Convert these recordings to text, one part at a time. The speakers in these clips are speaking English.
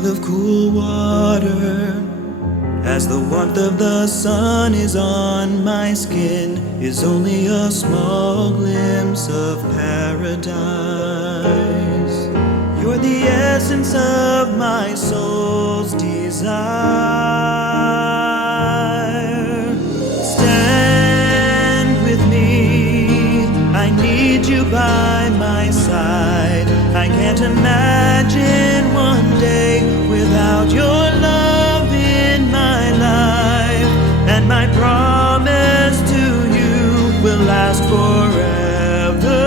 feel of cool water as the warmth of the sun is on my skin is only a small glimpse of paradise. You're the essence of my soul's desire. Stand with me, I need you by my side. I can't imagine one day without your love in my life. And my promise to you will last forever.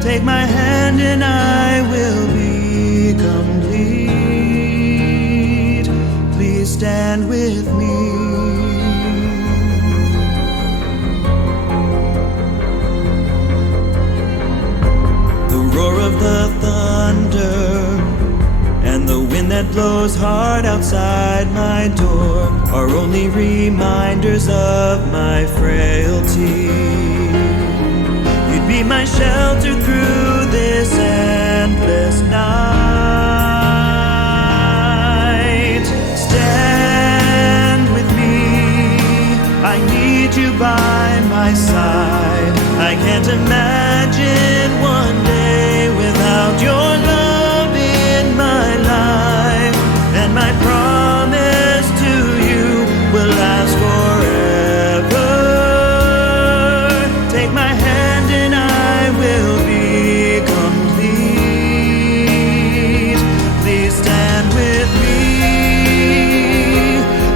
Take my hand and I will be complete. Please stand with me. Roar of the thunder and the wind that blows hard outside my door are only reminders of my frailty. You'd be my shelter through this endless night. Stand with me, I need you by my side. I can't imagine one day without your love in my life. And my promise to you will last forever. Take my hand and I will be complete. Please stand with me.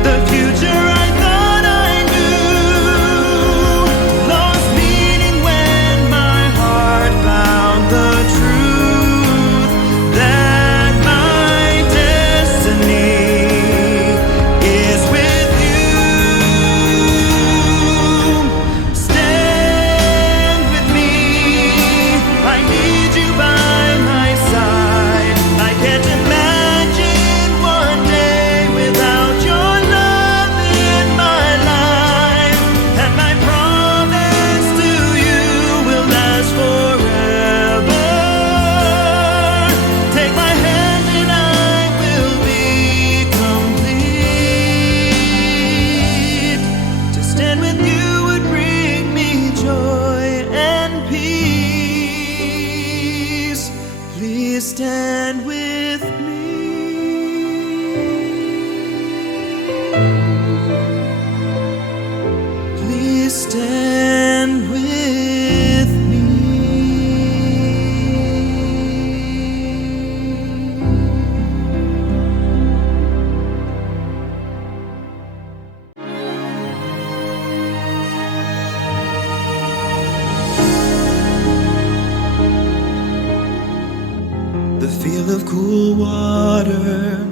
The future I thought I knew lost meaning when my heart found the truth that my destiny is with you. Stand with me, I need you by my side. I can't imagine one day without your love in my life. And my promise to you will last forever. Take my hand and I will be complete. To stand with you would bring me joy and peace. Please stand with me. Please stand with me. The feel of cool water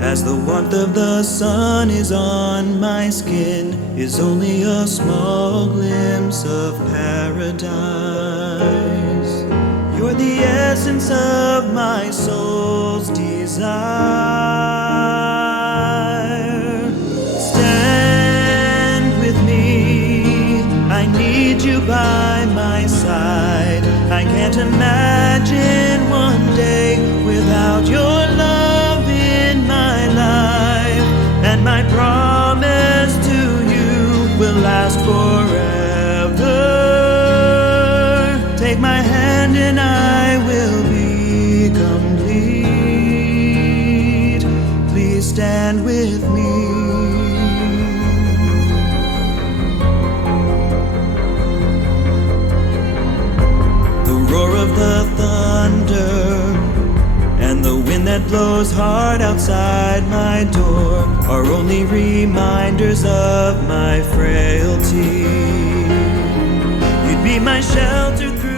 as the warmth of the sun is on my skin is only a small glimpse of paradise. You're the essence of my soul's desire. Stand with me, I need you by my side. I can't imagine one day without your love in my life. And my promise to you will last forever. Take my hand and I will be complete. Please stand with me. Roar of the thunder and the wind that blows hard outside my door are only reminders of my frailty. You'd be my shelter through